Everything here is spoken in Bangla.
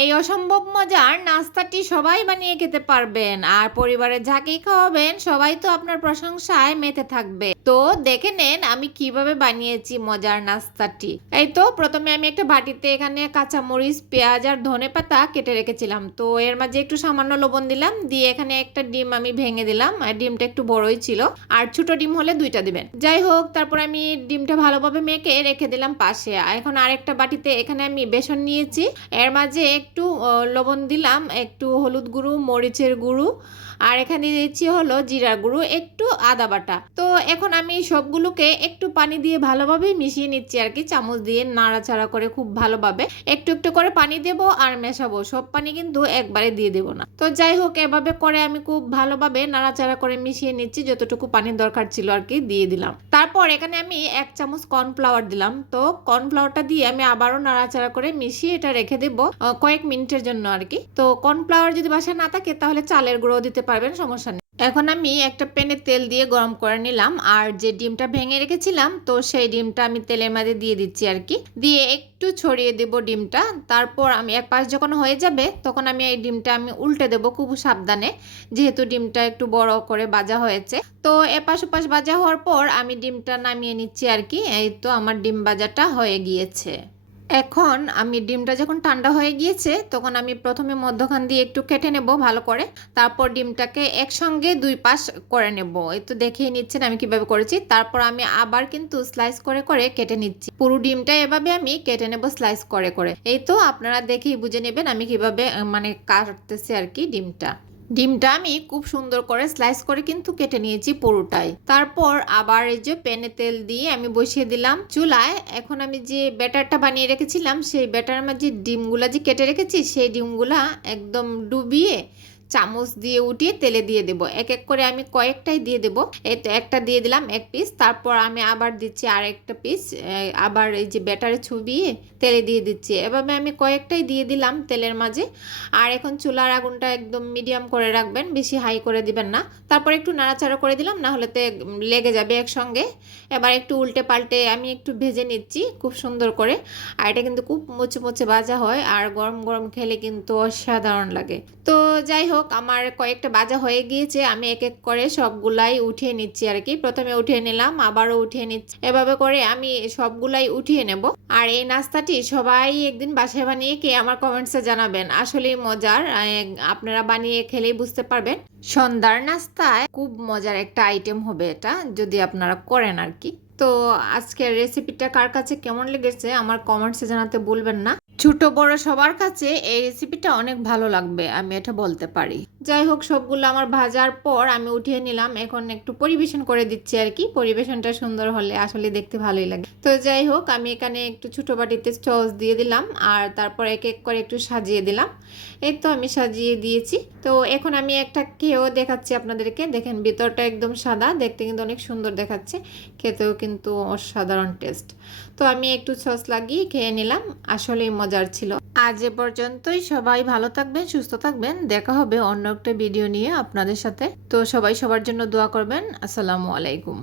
এই অসম্ভব মজার নাস্তাটি সবাই বানিয়ে খেতে পারবেন। আর পরিবারের যাকেই খাওয়াবেন, সবাই তো আপনার প্রশংসায় মেতে থাকবে। তো দেখে নেন আমি কীভাবে বানিয়েছি মজার নাস্তাটি। এই তো, প্রথমে আমি একটা বাটিতে এখানে কাঁচামরিচ, পেঁয়াজ আর ধনে পাতা কেটে রেখেছিলাম। তো এর মাঝে একটু সামান্য লবণ দিলাম, দিয়ে এখানে একটা ডিম আমি ভেঙে দিলাম। আর ডিমটা একটু বড়ই ছিল। আর ছোট ডিম হলে দুইটা দিবেন। যাই হোক, তারপর আমি ডিমটা ভালোভাবে মেখে রেখে দিলাম পাশে। আর এখন আরেকটা বাটিতে এখানে আমি বেসন নিয়েছি। এর মাঝে একটু লবণ দিলাম একটু হলুদ গুঁড়ো মরিচের গুঁড়ো আর এখানে দিচ্ছি হলো জিরা গুঁড়ো, একটু আদা বাটা। তো এখন আমি সবগুলোকে একটু পানি দিয়ে ভালোভাবে মিশিয়ে নিচ্ছি আর কি, চামচ দিয়ে নাড়াচাড়া করে খুব ভালোভাবে। একটু একটু করে পানি দেব আর মেশাবো, সব পানি কিন্তু একবারে দিয়ে দেব না। তো যাই হোক, এভাবে করে আমি খুব ভালোভাবে নাড়াচাড়া করে মিশিয়ে নিচ্ছি, যতটুকু পানির দরকার ছিল আর কি দিয়ে দিলাম। তারপর এখানে আমি এক চামচ কর্নফ্লাওয়ার দিলাম। তো কর্নফ্লাওয়ারটা দিয়ে আমি আবারও নাড়াচাড়া করে মিশিয়ে এটা রেখে দেব কয়েক মিনিটের জন্য আর কি। তো কর্নফ্লাওয়ার যদি বাসা না থাকে, তাহলে চালের গুঁড়ো দিতে পারবেন, সমস্যা নেই। এখন আমি একটা প্যানে তেল দিয়ে গরম করে নিলাম, আর যে ডিমটা ভেঙে রেখেছিলাম, তো সেই ডিমটা আমি তেলের মাঝে দিয়ে দিচ্ছি আর কি। দিয়ে একটু ছড়িয়ে দেব ডিমটা, তারপর আমি এক পাশ যখন হয়ে যাবে, তখন আমি এই ডিমটা আমি উল্টে দেবো খুব সাবধানে, যেহেতু ডিমটা একটু বড় করে বাজা হয়েছে। তো এপাশ ওপাশ বাজা হওয়ার পর আমি ডিমটা নামিয়ে নিচ্ছি আর কি, এই তো আমার ডিম বাজাটা হয়ে গিয়েছে। এখন আমি ডিমটা যখন ঠান্ডা হয়ে গিয়েছে, তখন আমি প্রথমে মধ্যখান দিয়ে একটু কেটে নেব ভালো করে। তারপর ডিমটাকে একসঙ্গে দুই পাশ করে নেব। এই তো দেখিয়ে নিচ্ছেন আমি কীভাবে করেছি। তারপর আমি আবার কিন্তু স্লাইস করে করে কেটে নিচ্ছি। পুরো ডিমটা এভাবে আমি কেটে নেব স্লাইস করে করে। এই তো আপনারা দেখেই বুঝে নেবেন আমি কীভাবে মানে কাটতেছি আর কি ডিমটা। ডিমটা আমি খুব সুন্দর করে স্লাইস করে কিন্তু কেটে নিয়েছি পুরোটাই। তারপর আবার এই যে প্যানে তেল দিয়ে আমি বসিয়ে দিলাম চুলায়। এখন আমি যে ব্যাটারটা বানিয়ে রেখেছিলাম, সেই ব্যাটারের মাঝে ডিমগুলা যে কেটে রেখেছি, সেই ডিমগুলা একদম ডুবিয়ে চামচ দিয়ে উঠিয়ে তেলে দিয়ে দেব। এক এক করে আমি কয়েকটাই দিয়ে দেব। এই তো একটা দিয়ে দিলাম এক পিস তারপর আমি আবার দিচ্ছি আর একটা পিস আবার এই যে ব্যাটারে ছবিয়ে তেলে দিয়ে দিচ্ছি। এভাবে আমি কয়েকটাই দিয়ে দিলাম তেলের মাঝে। আর এখন চুলার আগুনটা একদম মিডিয়াম করে রাখবেন, বেশি হাই করে দিবেন না। তারপর একটু নাড়াচাড়া করে দিলাম, না হলে তো লেগে যাবে একসঙ্গে। এবার একটু উল্টে পাল্টে আমি একটু ভেজে নিচ্ছি খুব সুন্দর করে। আর এটা কিন্তু খুব মুচে মুচে ভাজা হয়, আর গরম গরম খেলে কিন্তু অসাধারণ লাগে। তো যাই হোক আমার কয়েকটা বাজা হয়ে গিয়েছে, আমি এক এক করে সবগুলাই উঠিয়ে নিচ্ছি আর কি। প্রথমে উঠিয়ে নিলাম, আবারও উঠিয়ে নিচ্ছি। এভাবে করে আমি সবগুলাই উঠিয়ে নেব। আর এই নাস্তাটি সবাই একদিন বাসায় বানিয়ে কে আমার কমেন্টসে জানাবেন। আসলেই মজার আপনারা বানিয়ে খেলেই বুঝতে পারবেন। সন্ধ্যার নাস্তায় খুব মজার একটা আইটেম হবে এটা, যদি আপনারা করেন আর কি। তো আজকের রেসিপিটা কার কাছে কেমন লেগেছে, আমার কমেন্টসে জানাতে ভুলবেন না। ছোট বড় সবার কাছে এই রেসিপিটা অনেক ভালো লাগবে আমি এটা বলতে পারি। যাই হোক, সবগুলো আমার ভাজার পর আমি উঠিয়ে নিলাম। এখন একটু পরিবেশন করে দিচ্ছি আর কি। পরিবেশনটা সুন্দর হলে আসলে দেখতে ভালোই লাগে। তো যাই হোক, আমি এখানে একটু ছোট বাটিতে সস দিয়ে দিলাম আর তারপর এক এক করে একটু সাজিয়ে দিলাম। এই তো আমি সাজিয়ে দিয়েছি। তো এখন আমি একটা খেয়েও দেখাচ্ছি আপনাদেরকে। দেখেন, ভিতরটা একদম সাদা। দেখতে কিন্তু অনেক সুন্দর দেখাচ্ছে। খেতেও কিন্তু অসাধারণ টেস্ট। তো আমি একটু সস লাগিয়ে খেয়ে নিলাম। আসলেই মজার ছিল। আজ এ পর্যন্তই। সবাই ভালো থাকবেন, সুস্থ থাকবেন। দেখা হবে অন্য একটা ভিডিও নিয়ে আপনাদের সাথে। তো সবাই সবার জন্য দোয়া করবেন। আসসালামু আলাইকুম।